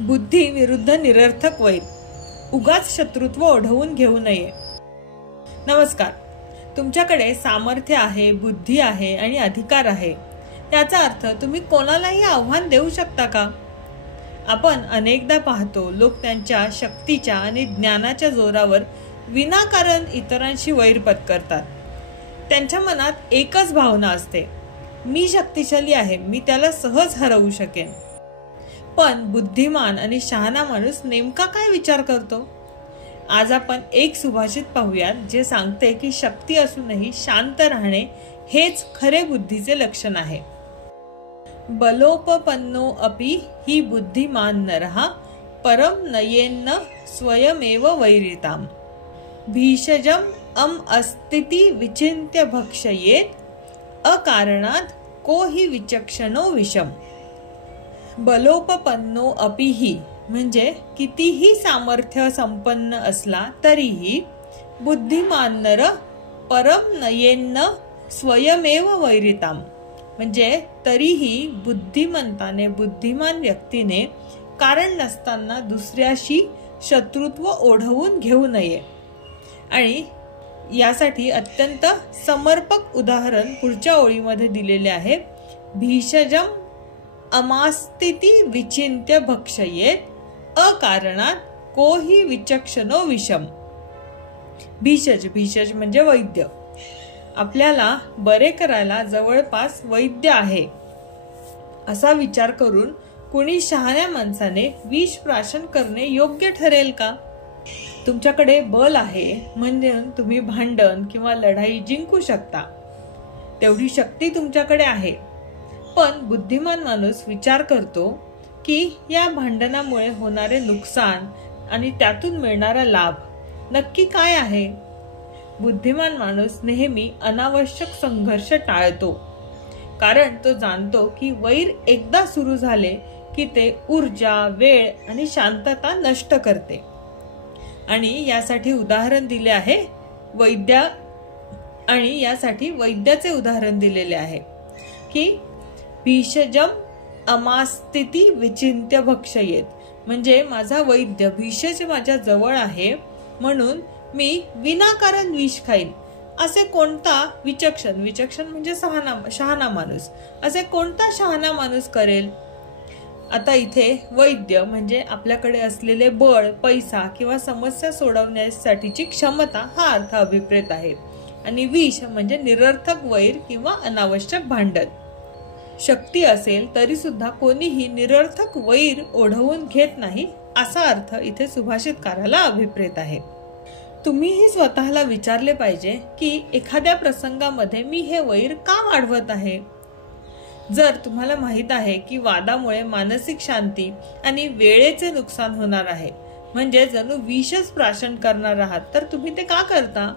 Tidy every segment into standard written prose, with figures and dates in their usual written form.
बुद्धी विरुद्ध निरर्थक वैर, उगाच शत्रुत्व ओढवून घेऊ नये। नमस्कार, तुमच्याकडे सामर्थ्य आहे, बुद्धी आहे आणि अधिकार आहे, याचा अर्थ तुम्ही कोणालाही आव्हान देऊ शकता का? आपण अनेकदा पाहतो, लोक त्यांच्या शक्तीच्या आणि ज्ञानाच्या जोरावर विनाकारण इतरांशी वैर पत्करतात। त्यांच्या मनात एकच भावना असते, मी शक्तिशाली आहे, मी त्याला सहज हरवू शकेन। पण बुद्धिमान आणि शहाणा माणूस नेमका काय विचार करतो? आज आपण एक सुभाषित पाहूयात, जे सांगते की शक्ती असूनही शांत राहणे हेच खरे बुद्धीचे लक्षण आहे। बलोपपन्नो अपि हि बुद्धिमान नरः परम नयेन्न स्वयमेव वैरिताम भीषजम अस्तिति विचिन्त्य भक्षयेत अकारणात को हि विचक्षणो विषम। बलोपपन्नो अपिही म्हणजे कितीही सामर्थ्य संपन्न असला तरीही बुद्धिमान नर परम नयेन्न स्वयमेव वैरिताम म्हणजे तरीही बुद्धिमंताने, बुद्धिमान व्यक्तीने कारण नसताना दुसऱ्याशी शत्रुत्व ओढवून घेऊ नये। आणि यासाठी अत्यंत समर्पक उदाहरण पुढच्या ओळीमध्ये दिलेले आहे। भीषजम अमास्तिति विचिन्त्य भक्षयेत अकारणात कोही विचक्षणो विषम। भीषज म्हणजे वैद्य। आपल्याला बरे करायला जवळपास वैद्य आहे असा विचार करून कुणी शहाण्या माणसाने विष प्राशन करणे योग्य ठरेल का? तुमच्याकडे बल आहे म्हणजे तुम्ही भांडण किंवा लढाई जिंकू शकता, तेवढी शक्ती तुमच्याकडे आहे। पण बुद्धिमान माणूस विचार करतो की या भांडणामुळे होणारे नुकसान आणि त्यातून मिळणारा लाभ नक्की काय आहे। बुद्धिमान माणूस नेहमी अनावश्यक संघर्ष टाळतो, कारण तो जाणतो की वैर एकदा सुरू झाले की ते ऊर्जा, वेळ आणि शांतता नष्ट करते। आणि यासाठी उदाहरण दिले आहे वैद्याचे उदाहरण दिलेले आहे की भीषजम अमास्तिति विचिन्त्य भक्षयेत म्हणजे माझा वैद्य भीषज माझ्या जवळ आहे म्हणून मी विनाकारण विष खाईन असे कोणता विचक्षण म्हणजे शहाणा माणूस, असे कोणता शहाणा माणूस करेल? आता इथे वैद्य म्हणजे आपल्याकडे असलेले बळ, पैसा किंवा समस्या सोडवण्यासाठीची क्षमता हा अर्थ अभिप्रेत आहे। आणि विष म्हणजे निरर्थक वैर किंवा अनावश्यक भांडण। शक्ती असेल तरी सुद्धा कोणीही निरर्थक वैर ओढवून घेत नाही असा अर्थ इथे सुभाषितकाराला अभिप्रेत आहे। तुम्हीही स्वतःला विचारले पाहिजे की एखाद्या प्रसंगामध्ये मी हे वैर का वाढवत आहे? जर तुम्हाला माहित आहे की वादामुळे मानसिक शांती आणि वेळेचे नुकसान होणार आहे, म्हणजे जणू विषच प्राशन करणार आहात, तर तुम्ही ते का करता?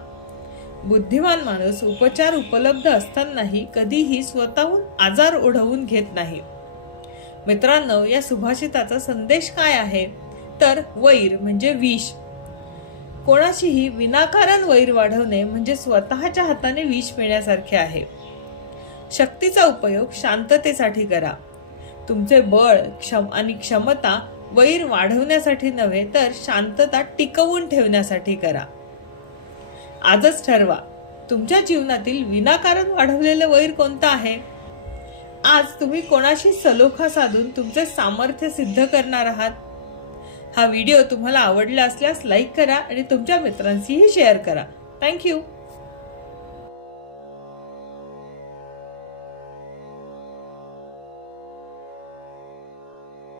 बुद्धिमान माणूस उपचार उपलब्ध असतानाही कधीही स्वतःहून आजार ओढवून घेत नाही। मित्रांनो, या सुभाषिताचा संदेश काय आहे? तर वैर म्हणजे विष। कोणाशीही विनाकारण वैर वाढवणे म्हणजे स्वतःच्या हाताने विष पिण्यासारखे आहे। शक्तीचा उपयोग शांततेसाठी करा। तुमचे बळ आणि क्षमता वैर वाढवण्यासाठी नव्हे तर शांतता टिकवून ठेवण्यासाठी करा। आजच ठरवा, तुमच्या जीवनातील विनाकारण वाढवलेले वैर कोणतं आहे? आज तुम्ही कोणाशी सलोखा साधून तुमचे सामर्थ्य सिद्ध करणार आहात? हा व्हिडिओ तुम्हाला आवडला असल्यास लाईक करा आणि तुमच्या मित्रांशीही शेअर करा। थँक्यू।